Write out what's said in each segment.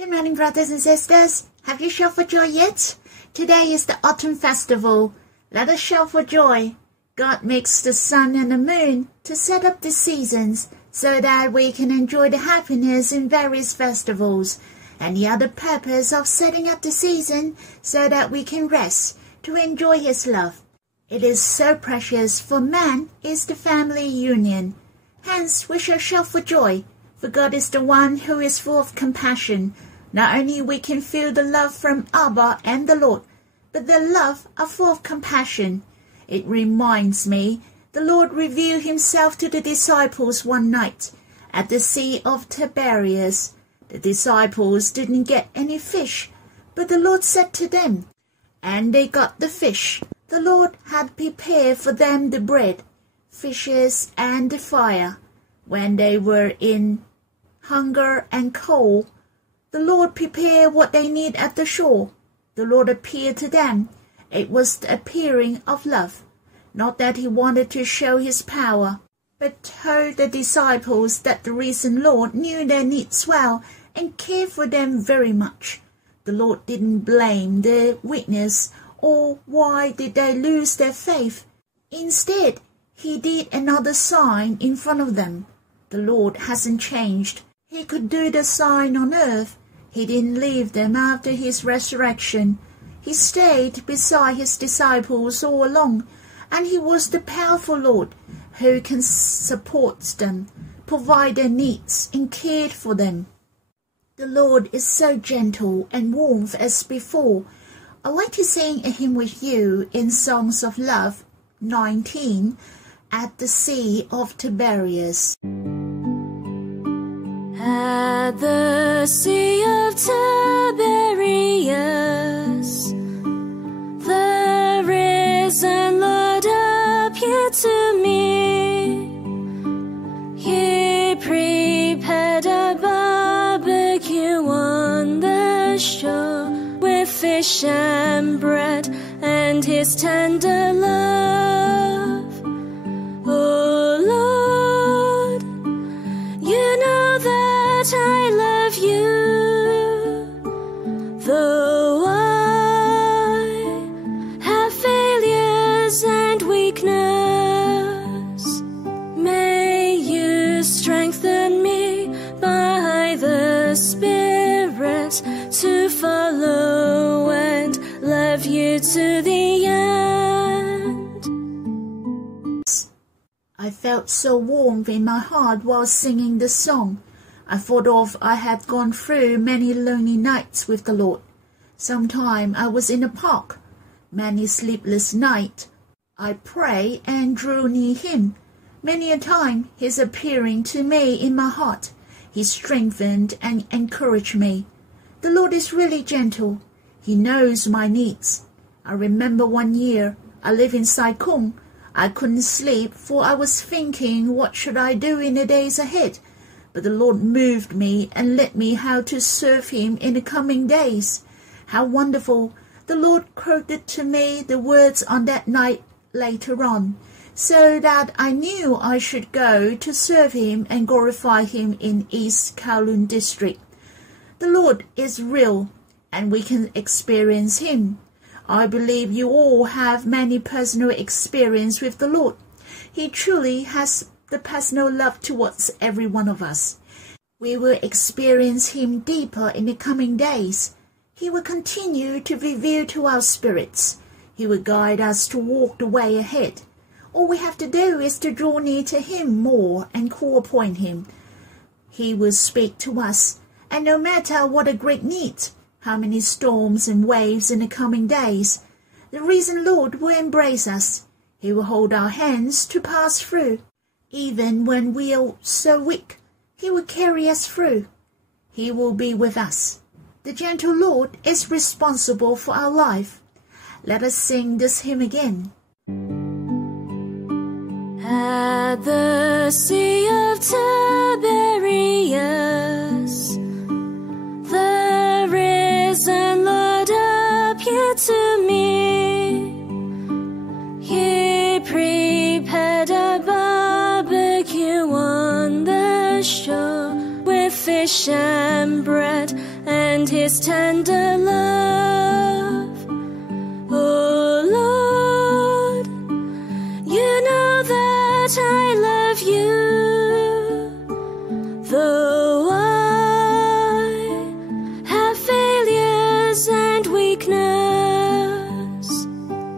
Good morning, brothers and sisters. Have you shouted for joy yet? Today is the autumn festival. Let us shout for joy. God makes the sun and the moon to set up the seasons so that we can enjoy the happiness in various festivals, and the other purpose of setting up the season so that we can rest to enjoy His love. It is so precious, for man is the family union. Hence we shall shout for joy, for God is the one who is full of compassion. Not only we can feel the love from Abba and the Lord, but the love are full of compassion. It reminds me, the Lord revealed Himself to the disciples one night at the Sea of Tiberias. The disciples didn't get any fish, but the Lord said to them, and they got the fish. The Lord had prepared for them the bread, fishes, and the fire. When they were in hunger and cold, the Lord prepared what they need at the shore. The Lord appeared to them. It was the appearing of love. Not that He wanted to show His power, but told the disciples that the risen Lord knew their needs well and cared for them very much. The Lord didn't blame their weakness or why did they lose their faith. Instead, He did another sign in front of them. The Lord hasn't changed. He could do the sign on earth. He didn't leave them after His resurrection. He stayed beside His disciples all along, and He was the powerful Lord who can support them, provide their needs, and cared for them. The Lord is so gentle and warm as before. I'd like to sing a hymn with you in Songs of Love 19, At the Sea of Tiberias. At the Sea of Tiberias, the risen Lord appeared to me. He prepared a barbecue on the shore with fish and bread and His tender love. Oh Lord, you know that I love you, though I have failures and weakness. May you strengthen me by the Spirit to follow and love you to the end. I felt so warm in my heart while singing the song. I thought of I had gone through many lonely nights with the Lord. Sometime I was in a park, many sleepless nights. I prayed and drew near Him. Many a time His appearing to me in my heart, He strengthened and encouraged me. The Lord is really gentle. He knows my needs. I remember one year I lived in Saikung. I couldn't sleep, for I was thinking, what should I do in the days ahead? But the Lord moved me and led me how to serve Him in the coming days. How wonderful! The Lord quoted to me the words on that night later on, so that I knew I should go to serve Him and glorify Him in East Kowloon district. The Lord is real, and we can experience Him. I believe you all have many personal experience with the Lord. He truly has the personal love towards every one of us. We will experience Him deeper in the coming days. He will continue to reveal to our spirits. He will guide us to walk the way ahead. All we have to do is to draw near to Him more and call upon Him. He will speak to us, and no matter what a great need, how many storms and waves in the coming days, the risen Lord will embrace us. He will hold our hands to pass through. Even when we are so weak, He will carry us through. He will be with us. The gentle Lord is responsible for our life. Let us sing this hymn again. At the Sea of Tiberias, the risen Lord appeared to me. He prepared a barbecue on the shore with fish and bread and and his tender love. Oh Lord, you know that I love you, though I have failures and weakness.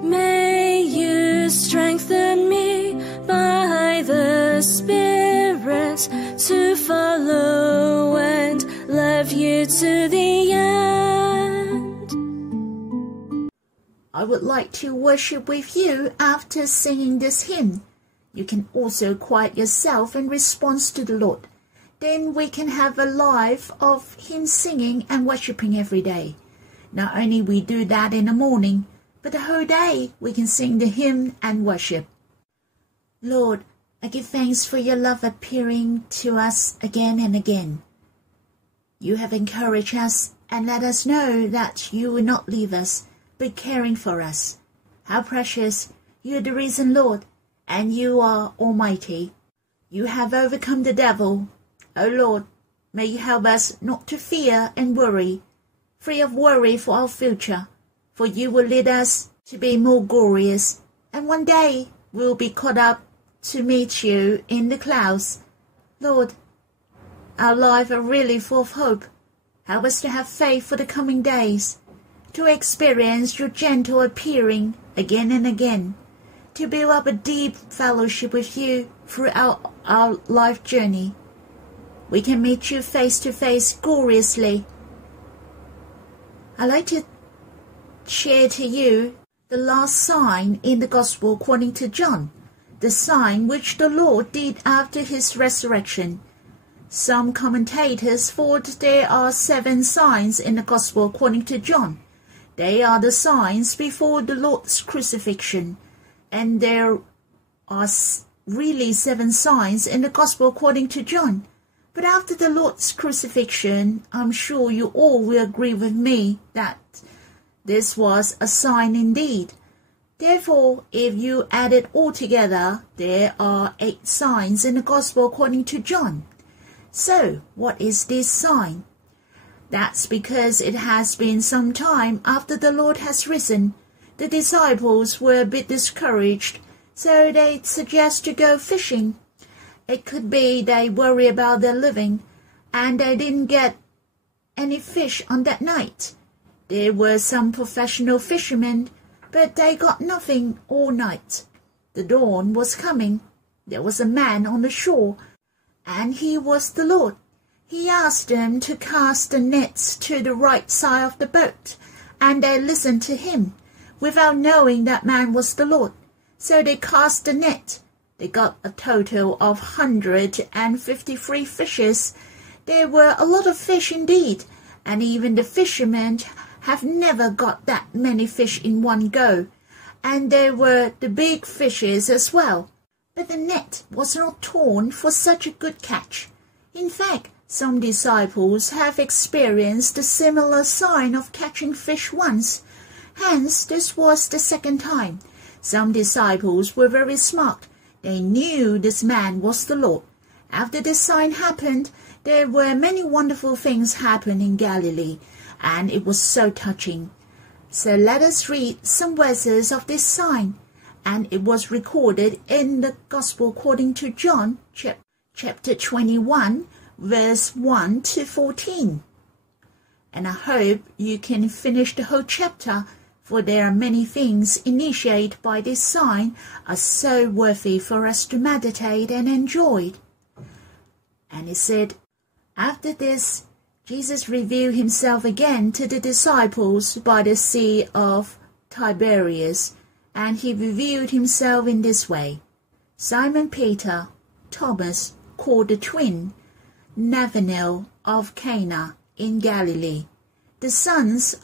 May you strengthen me by the Spirit to follow and love you to the end. I would like to worship with you after singing this hymn. You can also quiet yourself in response to the Lord. Then we can have a life of hymn singing and worshiping every day. Not only we do that in the morning, but the whole day we can sing the hymn and worship. Lord, I give thanks for your love appearing to us again and again. You have encouraged us and let us know that you will not leave us, but caring for us. How precious! You are the reason, Lord, and you are almighty. You have overcome the devil. O Lord, may you help us not to fear and worry, free of worry for our future, for you will lead us to be more glorious, and one day we'll be caught up to meet you in the clouds. Lord, our lives are really full of hope. Help us to have faith for the coming days, to experience your gentle appearing again and again, to build up a deep fellowship with you throughout our life journey. We can meet you face to face gloriously. I'd like to share to you the last sign in the Gospel according to John, the sign which the Lord did after his resurrection. Some commentators thought there are 7 signs in the Gospel according to John. They are the signs before the Lord's crucifixion, and there are really 7 signs in the Gospel according to John. But after the Lord's crucifixion, I'm sure you all will agree with me that this was a sign indeed. Therefore, if you add it all together, there are 8 signs in the Gospel according to John. So, what is this sign? That's because it has been some time after the Lord has risen. The disciples were a bit discouraged, so they suggest to go fishing. It could be they worry about their living, and they didn't get any fish on that night. There were some professional fishermen, but they got nothing all night. The dawn was coming. There was a man on the shore, and he was the Lord. He asked them to cast the nets to the right side of the boat, and they listened to him, without knowing that man was the Lord. So they cast the net. They got a total of 153 fishes. There were a lot of fish indeed, and even the fishermen have never got that many fish in one go. And there were the big fishes as well. But the net was not torn for such a good catch. In fact, some disciples have experienced a similar sign of catching fish once. Hence, this was the second time. Some disciples were very smart. They knew this man was the Lord. After this sign happened, there were many wonderful things happen in Galilee, and it was so touching. So let us read some verses of this sign, and it was recorded in the Gospel according to John, chapter 21, verse 1 to 14. And I hope you can finish the whole chapter, for there are many things initiated by this sign are so worthy for us to meditate and enjoy. And it said, after this, Jesus revealed himself again to the disciples by the Sea of Tiberias, and he revealed himself in this way. Simon Peter, Thomas, called the twin, Nathanael of Cana in Galilee, the sons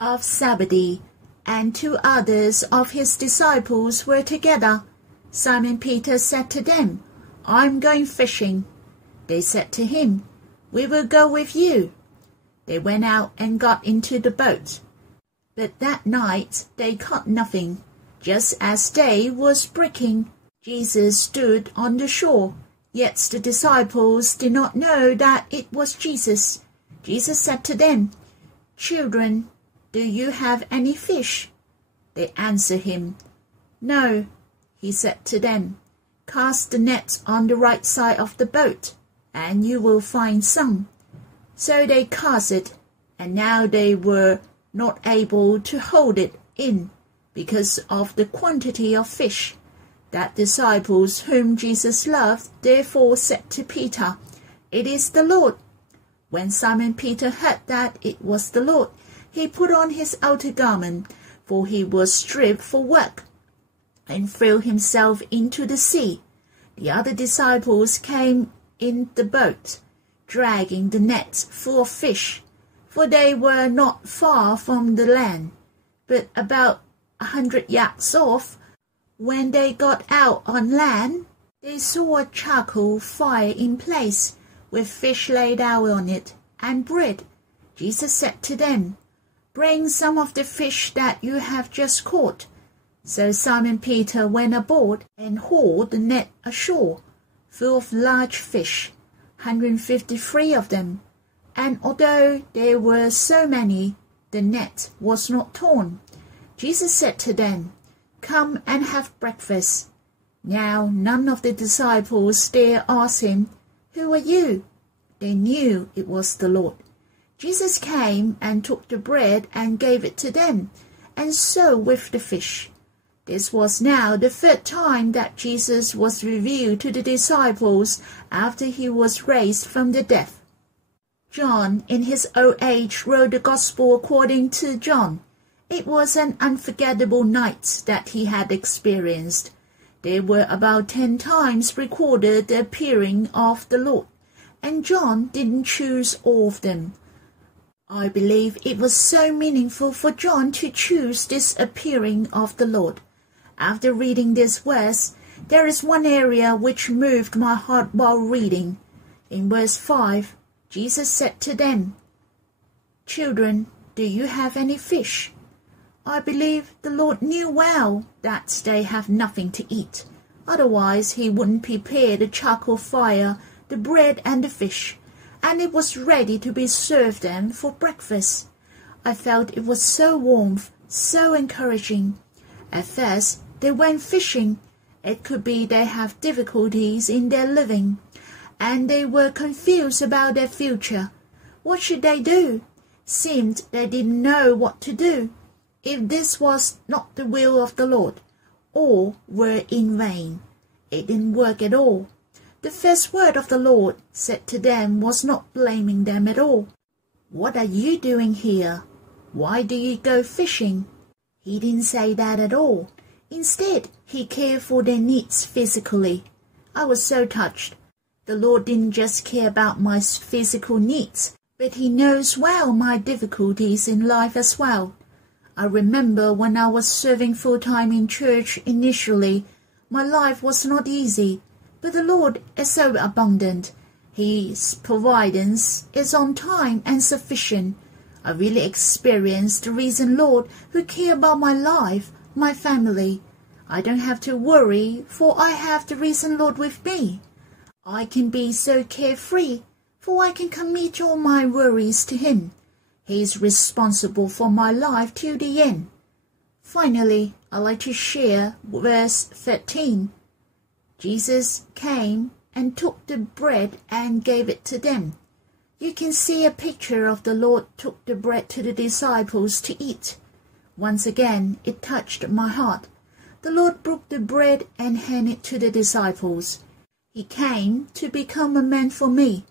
of Zebedee, and 2 others of his disciples were together. Simon Peter said to them, I'm going fishing. They said to him, We will go with you. They went out and got into the boat. But that night they caught nothing. Just as day was breaking, Jesus stood on the shore. Yet the disciples did not know that it was Jesus. Jesus said to them, "Children, do you have any fish?" They answered him, "No." He said to them, "Cast the net on the right side of the boat, and you will find some." So they cast it, and now they were not able to hold it in because of the quantity of fish. That disciples whom Jesus loved therefore said to Peter, "It is the Lord." When Simon Peter heard that it was the Lord, he put on his outer garment, for he was stripped for work, and threw himself into the sea. The other disciples came in the boat, dragging the nets full of fish, for they were not far from the land, but about 100 yards off. When they got out on land, they saw a charcoal fire in place, with fish laid out on it, and bread. Jesus said to them, "Bring some of the fish that you have just caught." So Simon Peter went aboard and hauled the net ashore, full of large fish, 153 of them. And although there were so many, the net was not torn. Jesus said to them, "Come and have breakfast." Now none of the disciples dare ask him, "Who are you?" They knew it was the Lord. Jesus came and took the bread and gave it to them, and so with the fish. This was now the third time that Jesus was revealed to the disciples after he was raised from the dead. John, in his old age, wrote the Gospel according to John. It was an unforgettable night that he had experienced. There were about 10 times recorded the appearing of the Lord, and John didn't choose all of them. I believe it was so meaningful for John to choose this appearing of the Lord. After reading this verse, there is one area which moved my heart while reading. In verse 5, Jesus said to them, "Children, do you have any fish?" I believe the Lord knew well that they have nothing to eat. Otherwise he wouldn't prepare the charcoal fire, the bread and the fish, and it was ready to be served them for breakfast. I felt it was so warm, so encouraging. At first they went fishing. It could be they have difficulties in their living, and they were confused about their future. What should they do? Seemed they didn't know what to do. If this was not the will of the Lord, all were in vain. It didn't work at all. The first word of the Lord said to them was not blaming them at all. "What are you doing here? Why do you go fishing?" He didn't say that at all. Instead, he cared for their needs physically. I was so touched. The Lord didn't just care about my physical needs, but he knows well my difficulties in life as well. I remember when I was serving full-time in church initially, my life was not easy, but the Lord is so abundant. His providence is on time and sufficient. I really experienced the risen Lord who cares about my life, my family. I don't have to worry, for I have the risen Lord with me. I can be so carefree, for I can commit all my worries to him. He is responsible for my life till the end. Finally, I'd like to share verse 13. Jesus came and took the bread and gave it to them. You can see a picture of the Lord took the bread to the disciples to eat. Once again, it touched my heart. The Lord broke the bread and handed it to the disciples. He came to become a man for me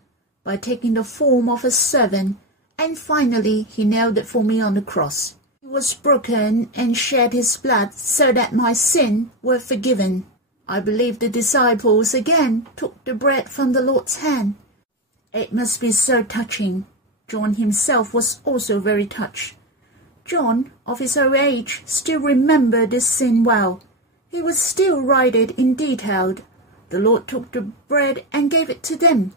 by taking the form of a servant, and finally he nailed it for me on the cross. He was broken and shed his blood so that my sin were forgiven. I believe the disciples again took the bread from the Lord's hand. It must be so touching. John himself was also very touched. John, of his old age, still remembered this scene well. He would still write it in detail. The Lord took the bread and gave it to them.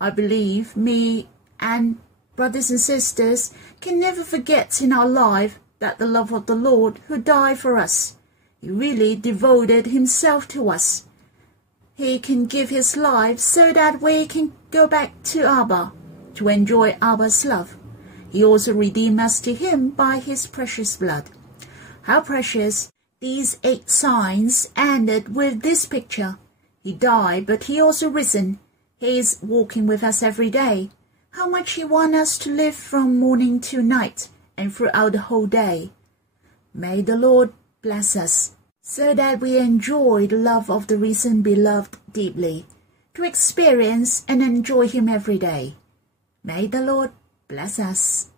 I believe me and brothers and sisters can never forget in our life that the love of the Lord who died for us. He really devoted himself to us. He can give his life so that we can go back to Abba, to enjoy Abba's love. He also redeemed us to him by his precious blood. How precious! These 8 signs ended with this picture. He died, but he also risen. He is walking with us every day. How much he wants us to live from morning to night and throughout the whole day. May the Lord bless us, so that we enjoy the love of the risen beloved deeply, to experience and enjoy him every day. May the Lord bless us.